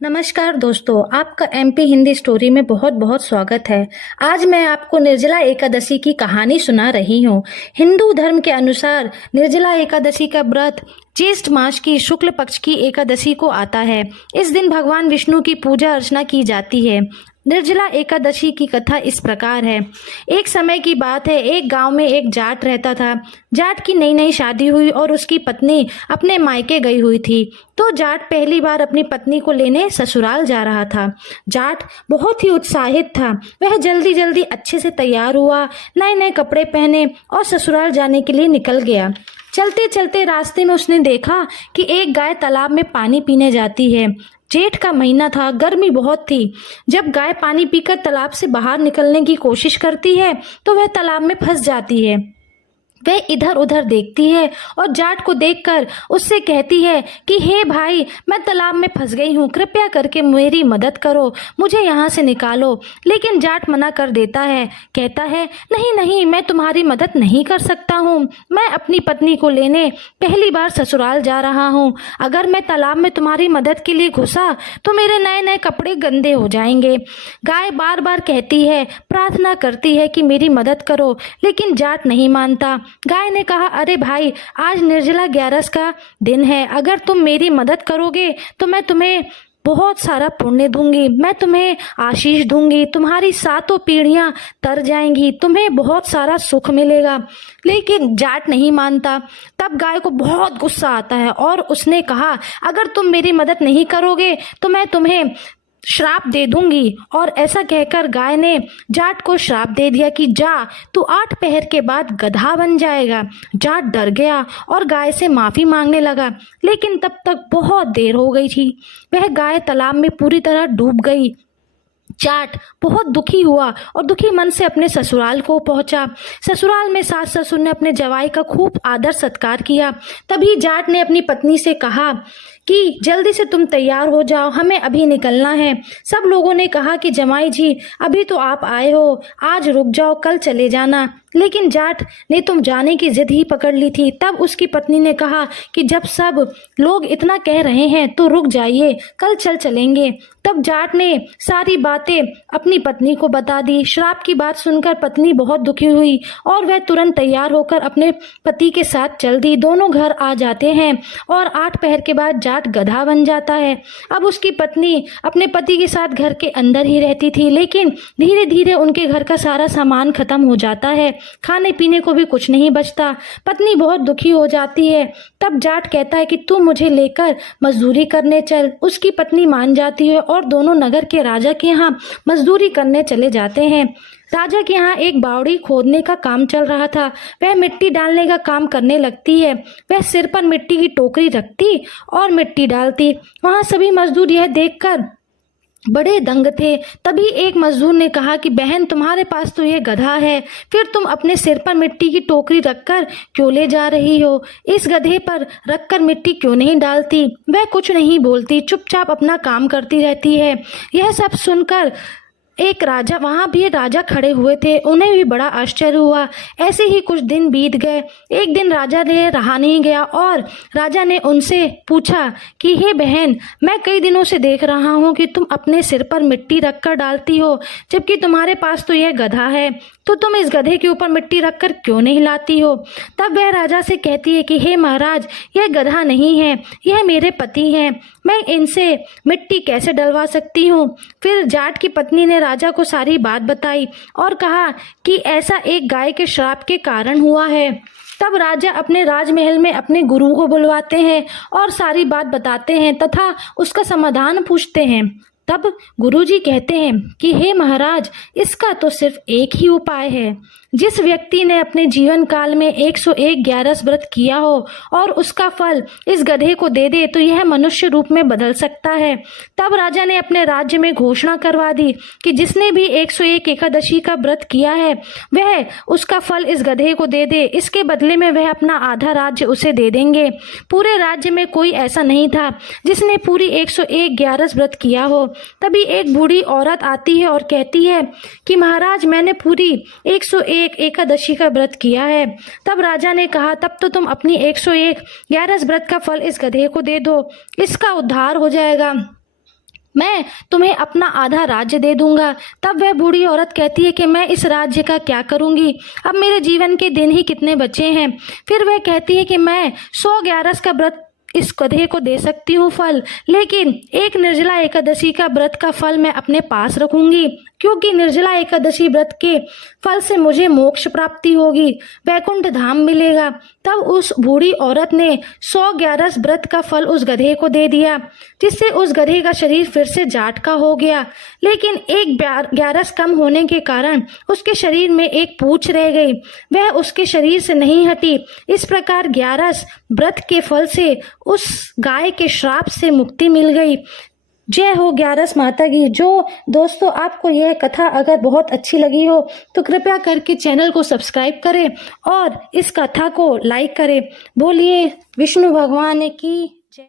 नमस्कार दोस्तों, आपका एमपी हिंदी स्टोरी में बहुत बहुत स्वागत है। आज मैं आपको निर्जला एकादशी की कहानी सुना रही हूँ। हिंदू धर्म के अनुसार निर्जला एकादशी का व्रत ज्येष्ठ मास की शुक्ल पक्ष की एकादशी को आता है। इस दिन भगवान विष्णु की पूजा अर्चना की जाती है। निर्जला एकादशी की कथा इस प्रकार है। एक समय की बात है, एक गांव में एक जाट रहता था। जाट की नई नई शादी हुई और उसकी पत्नी अपने मायके गई हुई थी। तो जाट पहली बार अपनी पत्नी को लेने ससुराल जा रहा था। जाट बहुत ही उत्साहित था। वह जल्दी जल्दी अच्छे से तैयार हुआ, नए नए कपड़े पहने और ससुराल जाने के लिए निकल गया। चलते चलते रास्ते में उसने देखा कि एक गाय तालाब में पानी पीने जाती है। जेठ का महीना था, गर्मी बहुत थी। जब गाय पानी पीकर तालाब से बाहर निकलने की कोशिश करती है तो वह तालाब में फंस जाती है। वह इधर उधर देखती है और जाट को देखकर उससे कहती है कि हे भाई, मैं तालाब में फंस गई हूँ, कृपया करके मेरी मदद करो, मुझे यहाँ से निकालो। लेकिन जाट मना कर देता है, कहता है नहीं नहीं, मैं तुम्हारी मदद नहीं कर सकता हूँ। मैं अपनी पत्नी को लेने पहली बार ससुराल जा रहा हूँ। अगर मैं तालाब में तुम्हारी मदद के लिए घुसा तो मेरे नए नए कपड़े गंदे हो जाएंगे। गाय बार बार कहती है, प्रार्थना करती है कि मेरी मदद करो, लेकिन जाट नहीं मानता। गाय ने कहा, अरे भाई, आज निर्जला ग्यारस का दिन है। अगर तुम मेरी मदद करोगे तो मैं तुम्हें बहुत सारा पुण्य दूंगी, मैं तुम्हें आशीष दूंगी, तुम्हारी सातों पीढ़ियां तर जाएंगी, तुम्हें बहुत सारा सुख मिलेगा। लेकिन जाट नहीं मानता। तब गाय को बहुत गुस्सा आता है और उसने कहा, अगर तुम मेरी मदद नहीं करोगे तो मैं तुम्हें श्राप दे दूंगी। और ऐसा कहकर गाय ने जाट को श्राप दे दिया कि जा, तू 8 पहर के बाद गधा बन जाएगा। जाट डर गया और गाय से माफी मांगने लगा, लेकिन तब तक बहुत देर हो गई थी। वह गाय तालाब में पूरी तरह डूब गई। जाट बहुत दुखी हुआ और दुखी मन से अपने ससुराल को पहुंचा। ससुराल में सास ससुर ने अपने जवाई का खूब आदर सत्कार किया। तभी जाट ने अपनी पत्नी से कहा कि जल्दी से तुम तैयार हो जाओ, हमें अभी निकलना है। सब लोगों ने कहा कि जमाई जी, अभी तो आप आए हो, आज रुक जाओ, कल चले जाना। लेकिन जाट ने तुम जाने की जिद ही पकड़ ली थी। तब उसकी पत्नी ने कहा कि जब सब लोग इतना कह रहे हैं तो रुक जाइए, कल चलेंगे। तब जाट ने सारी बातें अपनी पत्नी को बता दी। श्राप की बात सुनकर पत्नी बहुत दुखी हुई और वह तुरंत तैयार होकर अपने पति के साथ चल दी। दोनों घर आ जाते हैं और 8 पहर के बाद जाट गधा बन जाता है। अब उसकी पत्नी अपने पति के साथ घर के अंदर ही रहती थी, लेकिन धीरे धीरे उनके घर का सारा सामान खत्म हो जाता है, खाने पीने को भी कुछ नहीं बचता। पत्नी बहुत दुखी हो जाती है। तब जाट कहता है कि तू मुझे लेकर मजदूरी करने चल। उसकी पत्नी मान जाती है और दोनों नगर के राजा के यहाँ मजदूरी करने चले जाते हैं। राजा के यहाँ एक बावड़ी खोदने का काम चल रहा था। वह मिट्टी डालने का काम करने लगती है। वह सिर पर मिट्टी की टोकरी रखती और मिट्टी डालती। वहाँ सभी मजदूर यह देखकर बड़े दंग थे। तभी एक मजदूर ने कहा कि बहन, तुम्हारे पास तो ये गधा है, फिर तुम अपने सिर पर मिट्टी की टोकरी रखकर क्यों ले जा रही हो? इस गधे पर रखकर मिट्टी क्यों नहीं डालती? वह कुछ नहीं बोलती, चुपचाप अपना काम करती रहती है। यह सब सुनकर एक राजा, वहां भी राजा खड़े हुए थे, उन्हें भी बड़ा आश्चर्य हुआ। ऐसे ही कुछ दिन बीत गए। एक दिन राजा ने रहा नहीं गया और राजा ने उनसे पूछा कि हे बहन, मैं कई दिनों से देख रहा हूँ कि तुम अपने सिर पर मिट्टी रखकर डालती हो, जबकि तुम्हारे पास तो यह गधा है, तो तुम इस गधे के ऊपर मिट्टी रखकर क्यों नहीं लाती हो? तब वह राजा से कहती है कि हे महाराज, यह गधा नहीं है, यह मेरे पति हैं, मैं इनसे मिट्टी कैसे डलवा सकती हूँ? फिर जाट की पत्नी ने राजा को सारी बात बताई और कहा कि ऐसा एक गाय के श्राप के कारण हुआ है। तब राजा अपने राजमहल में अपने गुरु को बुलवाते हैं और सारी बात बताते हैं तथा उसका समाधान पूछते हैं। तब गुरुजी कहते हैं कि हे महाराज, इसका तो सिर्फ एक ही उपाय है। जिस व्यक्ति ने अपने जीवन काल में 101 ग्यारस व्रत किया हो और उसका फल इस गधे को दे दे तो यह मनुष्य रूप में बदल सकता है। तब राजा ने अपने राज्य में घोषणा करवा दी कि जिसने भी 101 एकादशी का व्रत किया है वह उसका फल इस गधे को दे दे, इसके बदले में वह अपना आधा राज्य उसे दे देंगे। पूरे राज्य में कोई ऐसा नहीं था जिसने पूरी 101 ग्यारस व्रत किया हो। तभी एक बूढ़ी औरत आती है और कहती है कि महाराज, मैंने पूरी 101 एकादशी का व्रत किया है। तब राजा ने कहा, तब तो तुम अपनी 101 ग्यारस व्रत का फल इस गधे को दे दो, इसका उद्धार हो जाएगा। मैं तुम्हें अपना आधा राज्य दे दूंगा। तब वह बूढ़ी औरत कहती है कि मैं इस राज्य का क्या करूंगी, अब मेरे जीवन के दिन ही कितने बचे हैं। फिर वह कहती है कि मैं 100 ग्यारस का व्रत इस गधे को दे सकती हूँ फल, लेकिन एक निर्जला एकादशी का व्रत का फल मैं अपने पास रखूंगी, क्योंकि निर्जला एकादशी व्रत के फल से मुझे मोक्ष प्राप्ति होगी, वैकुंठ धाम मिलेगा। तब उस बूढ़ी औरत ने 100 ग्यारस व्रत का फल उस गधे को दे दिया, जिससे उस गधे का शरीर फिर से जाट का हो गया, लेकिन एक ग्यारस कम होने के कारण उसके शरीर में एक पूंछ रह गई, वह उसके शरीर से नहीं हटी। इस प्रकार ग्यारस व्रत के फल से उस गाय के श्राप से मुक्ति मिल गई। जय हो ग्यारस माता की। जो दोस्तों आपको यह कथा अगर बहुत अच्छी लगी हो तो कृपया करके चैनल को सब्सक्राइब करें और इस कथा को लाइक करें। बोलिए विष्णु भगवान की